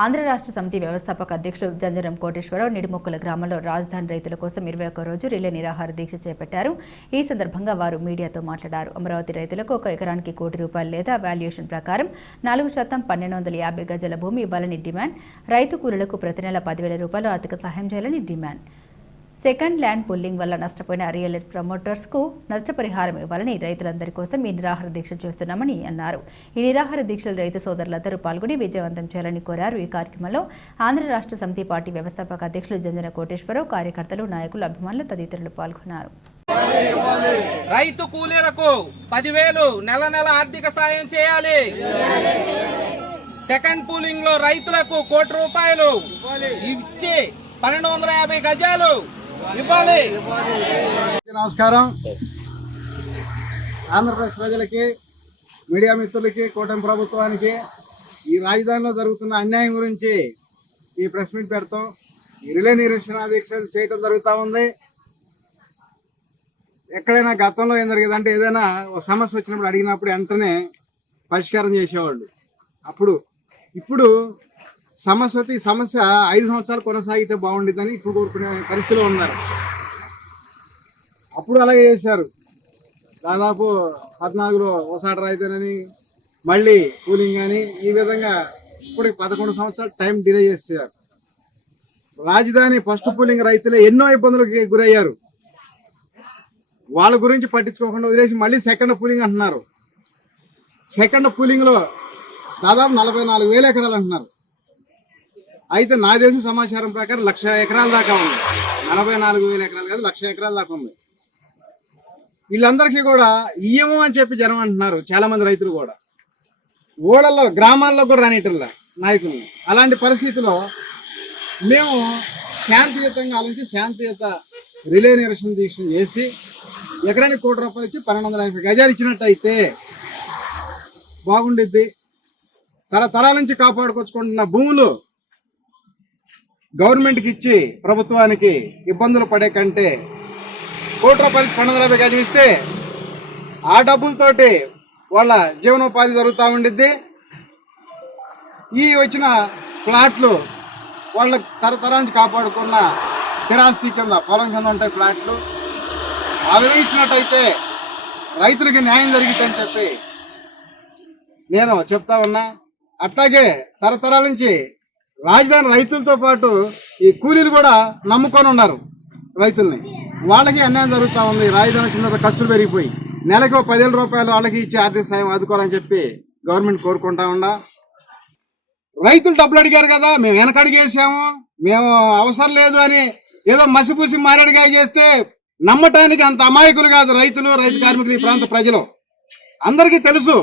ఆంధ్ర రాష్ట్ర సమితి వ్యవస్థాపక అధ్యక్షులు జంజరం కోటేశ్వరరావు నిడిమొక్కల గ్రామంలో రాజధాని రైతుల కోసం 21 రోజు రిలే నిరాహార దీక్ష చేపట్టారు. ఈ సందర్భంగా వారు మీడియాతో మాట్లాడారు. అమరావతి రైతులకు 1 ఎకరానికి ₹1 కోటి లేదా వాల్యుయేషన్ ప్రకారం 4% 1250 గజాల భూమి ఇవ్వాలని డిమాండ్. రైతు కూలీలకు ప్రతి నెల ₹10,000 ఆర్థిక సహాయం చేయాలని డిమాండ్. సెకండ్ ల్యాండ్ పుల్లింగ్ వల్ల నష్టపోయిన రియల్ ఎస్టేట్ ప్రమోటర్స్కు నష్టపరిహారం ఇవ్వాలని రైతులందరి కోసం ఈ నిరాహార దీక్ష చేస్తున్నామని అన్నారు. ఈ నిరాహార దీక్షలు రైతు సోదరులందరూ పాల్గొని విజయవంతం చేయాలని కోరారు. ఈ కార్యక్రమంలో ఆంధ్ర రాష్ట్ర సమితి పార్టీ వ్యవస్థాపక అధ్యక్షులు జంజన కోటేశ్వరరావు, కార్యకర్తలు, నాయకులు, అభిమానులు తదితరులు పాల్గొన్నారు. రైతు కూలీలకు 10,000 నెల నెల ఆర్థిక సాయం చేయాలి. సెకండ్ పూలింగ్ లో రైతులకు ₹1 కోటి ఇచ్చి 1250 గజాలు ఇవ్వాలి. నమస్కారం. ఆంధ్రప్రదేశ్ ప్రజలకి, మీడియా మిత్రులకి, కూటమి ప్రభుత్వానికి ఈ రాజధానిలో జరుగుతున్న అన్యాయం గురించి ఈ ప్రెస్ మీట్ పెడతాం. ఈ రిలే నిరసన దీక్షలు చేయటం జరుగుతూ ఉంది. ఎక్కడైనా గతంలో ఏం జరిగేది అంటే ఏదైనా ఒక సమస్య వచ్చినప్పుడు అడిగినప్పుడు వెంటనే పరిష్కారం చేసేవాళ్ళు. ఇప్పుడు సమస్య 5 సంవత్సరాలు కొనసాగితే బాగుండేదని ఇప్పుడు కోరుకునే పరిస్థితిలో ఉన్నారు. అప్పుడు అలాగే చేశారు. దాదాపు 14లో ఒకసారి రైతేనని మళ్ళీ కూలింగ్ అని ఈ విధంగా ఇప్పుడు 11 సంవత్సరాలు టైం డిలే చేశారు. రాజధాని ఫస్ట్ పూలింగ్ రైతులే ఎన్నో ఇబ్బందులకు గురయ్యారు. వాళ్ళ గురించి పట్టించుకోకుండా వదిలేసి మళ్ళీ సెకండ్ పూలింగ్ అంటున్నారు. సెకండ్ పూలింగ్లో దాదాపు 44,000 ఎకరాలు అంటున్నారు. అయితే నా తెలిసిన సమాచారం ప్రకారం 1,00,000 ఎకరాల దాకా ఉంది. 44,000 ఎకరాలు కాదు, 1,00,000 ఎకరాల దాకా ఉంది. వీళ్ళందరికీ కూడా ఇయ్యము అని చెప్పి జనం అంటున్నారు. చాలా మంది రైతులు కూడా ఊళ్ళల్లో, గ్రామాల్లో కూడా రానిటల్లా నాయకులు. అలాంటి పరిస్థితిలో మేము శాంతియుతంగా ఆలోచించి శాంతియుత రిలే నిరసన దీక్ష చేసి ఎకరానికి ₹1 ఇచ్చి 1250 గజాలు ఇచ్చినట్టయితే బాగుండిద్ది. తరతరాల నుంచి కాపాడుకొచ్చుకుంటున్న భూములు గవర్నమెంట్కి ఇచ్చి ప్రభుత్వానికి ఇబ్బందులు పడే కంటే ₹1 1250 గజం ఇస్తే ఆ డబ్బులతోటి వాళ్ళ జీవనోపాధి జరుగుతూ ఉండిద్ది. ఈ వచ్చిన ప్లాట్లు వాళ్ళ తరతరాల నుంచి కాపాడుకున్న స్థిరాస్తి కింద, పొలం కింద ఉంటాయి ప్లాట్లు. ఆ విధంగా ఇచ్చినట్టయితే రైతులకి న్యాయం జరిగిద్దని చెప్పి నేను చెప్తా ఉన్నా. అట్లాగే తరతరాల నుంచి రాజధాని రైతులతో పాటు ఈ కూలీలు కూడా నమ్ముకొని ఉన్నారు రైతుల్ని. వాళ్ళకి అన్యాయం జరుగుతూ ఉంది. రాజధాని వచ్చిన ఖర్చులు పెరిగిపోయి నెలకు ₹10,000 వాళ్ళకి ఇచ్చి ఆర్థిక సాయం ఆదుకోవాలని చెప్పి గవర్నమెంట్ కోరుకుంటా ఉన్నా. రైతులు డబ్బులు అడిగారు కదా, మేము వెనకడిగేసాము, మేము అవసరం లేదు అని ఏదో మసిపూసి మారేడుగా చేస్తే నమ్మటానికి అంత అమాయకులు కాదు రైతులు, రైతు కార్మికులు, ఈ ప్రాంత ప్రజలు. అందరికీ తెలుసు.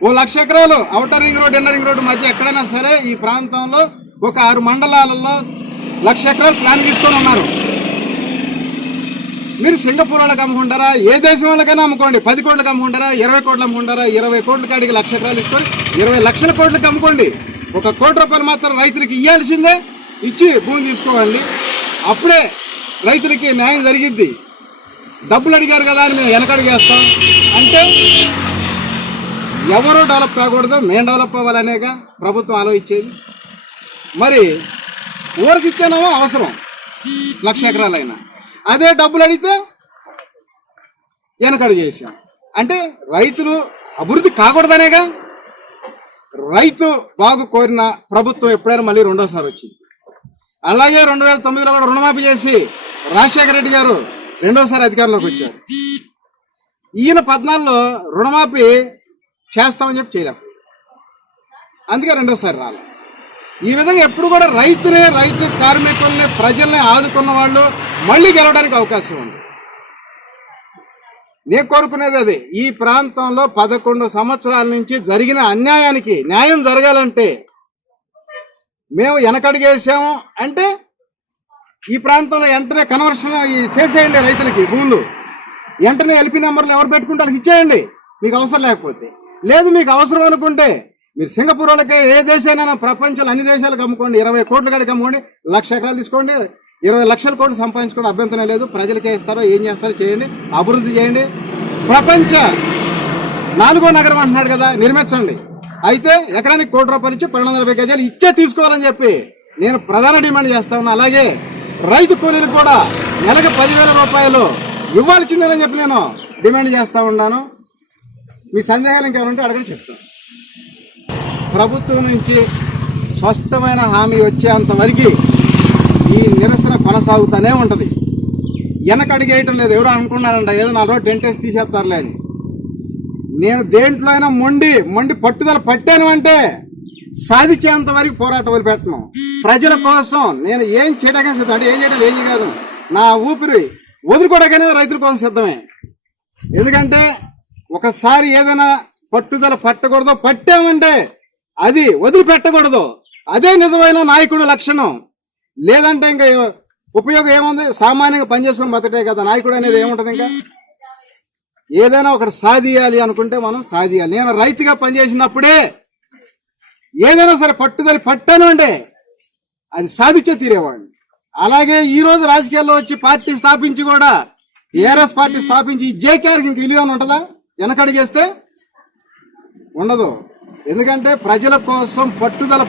1,00,000 ఎకరాలు outer ring road, inner ring road మధ్య ఎక్కడైనా సరే ఈ ప్రాంతంలో ఒక 6 మండలాలలో 1,00,000 ఎకరాలు ప్లాన్ తీసుకొని ఉన్నారు. మీరు సింగపూర్ వాళ్ళకి అమ్ముకుంటారా, ఏ దేశం వాళ్ళకైనా అమ్ముకోండి. 10 కోట్లకు అమ్ముకుంటారా, 20 కోట్లు అమ్ముకుంటారా, 20 కోట్ల కాడికి 1,00,000 ఎకరాలు తీసుకొని 20 లక్షల కోట్లకి అమ్ముకోండి. ₹1 కోటి మాత్రం రైతులకి ఇవ్వాల్సిందే. ఇచ్చి భూమి తీసుకోవాలి. అప్పుడే రైతులకి న్యాయం జరిగిద్ది. డబ్బులు అడిగారు కదా అని మేము వెనకడిగేస్తాం అంటే ఎవరో డెవలప్ కాకూడదు, మేము డెవలప్ అవ్వాలనేగా ప్రభుత్వం ఆలోచించేది. మరి ఊరికి ఇచ్చేనేమో అవసరం 1,00,000 ఎకరాలైనా, అదే డబ్బులు అడిగితే వెనకడుగు చేసాం అంటే రైతులు అభివృద్ధి కాకూడదనేగా. రైతు బాగు కోరిన ప్రభుత్వం ఎప్పుడైనా మళ్ళీ రెండోసారి వచ్చింది. అలాగే 2009లో కూడా రుణమాఫీ చేసి రాజశేఖర రెడ్డి గారు రెండోసారి అధికారంలోకి వచ్చారు. ఈయన 14లో రుణమాఫీ చేస్తామని చెప్పి చేయలేం, అందుకే రెండోసారి రాలే. ఈ విధంగా ఎప్పుడు కూడా రైతు కార్మికుల్ని, ప్రజల్ని ఆదుకున్న వాళ్ళు మళ్ళీ గెలవడానికి అవకాశం ఉంది. నేను కోరుకునేది అదే. ఈ ప్రాంతంలో 11 సంవత్సరాల నుంచి జరిగిన అన్యాయానికి న్యాయం జరగాలంటే మేము వెనకడిగేసాము అంటే ఈ ప్రాంతంలో వెంటనే కన్వర్షన్ చేసేయండి. రైతులకి భూములు వెంటనే ఎల్పీ నెంబర్లు ఎవరు పెట్టుకుంటే వాళ్ళకి ఇచ్చేయండి, మీకు అవసరం లేకపోతే. లేదు మీకు అవసరం అనుకుంటే మీరు సింగపూర్ వాళ్ళకి, ఏ దేశానైనా ప్రపంచంలో అన్ని దేశాలకు అమ్ముకోండి. 20 కోట్ల కాడికి అమ్ముకోండి, 1,00,000 ఎకరాలు తీసుకోండి, 20 లక్షల కోట్లు సంపాదించుకోవడం అభ్యంతరం లేదు. ప్రజలకే ఇస్తారో ఏం చేస్తారో చేయండి, అభివృద్ధి చేయండి. ప్రపంచ 4వ నగరం అంటున్నాడు కదా, నిర్మించండి. అయితే ఎకరానికి ₹1,00,00,000 ఇచ్చి 1240 గజాలు ఇచ్చే తీసుకోవాలని చెప్పి నేను ప్రధాన డిమాండ్ చేస్తా ఉన్నా. అలాగే రైతు కూలీలకు కూడా నెలకు ₹10,000 ఇవ్వాల్సిందేనని చెప్పి నేను డిమాండ్ చేస్తా ఉన్నాను. మీ సందేహాలు ఇంకేమైనా ఉంటే అడగని చెప్తాను. ప్రభుత్వం నుంచి స్పష్టమైన హామీ వచ్చేంత వరకు ఈ నిరసన కొనసాగుతూనే ఉంటుంది. వెనకడిగేయటం లేదు. ఎవరు అనుకున్నారంట ఏదో 4 రోజులు టెంట్ వేసి తీసేస్తారులే అని. నేను దేంట్లో అయినా మొండి పట్టుదల పట్టాను అంటే సాధించేంత వరకు పోరాటం వదిలిపెట్టను. ప్రజల కోసం నేను ఏం చేయడానికి సిద్ధం. అంటే ఏం చేయడం ఏం కాదు, నా ఊపిరి వదులుకోవడానికైనా రైతుల కోసం సిద్ధమే. ఎందుకంటే ఒకసారి ఏదైనా పట్టుదల పట్టకూడదో, పట్టామంటే అది వదిలిపెట్టకూడదు. అదే నిజమైన నాయకుడు లక్షణం. లేదంటే ఇంకా ఉపయోగం ఏముంది? సామాన్యంగా పనిచేసుకొని బతటే కదా. నాయకుడు అనేది ఏముంటుంది? ఇంకా ఏదైనా ఒకటి సాధియాలి అనుకుంటే మనం సాధియాలి. నేను రైతుగా పనిచేసినప్పుడే ఏదైనా సరే పట్టుదల పట్టాను అంటే అది సాధించే తీరేవాడిని. అలాగే ఈ రోజు రాజకీయాల్లో వచ్చి పార్టీ స్థాపించి కూడా ఏఆర్ఎస్ పార్టీ స్థాపించి జేకేఆర్కి ఇంక విలువ ఉంటుందా? వెనకడిగేస్తే ఉండదు. ఎందుకంటే ప్రజల కోసం పట్టుదల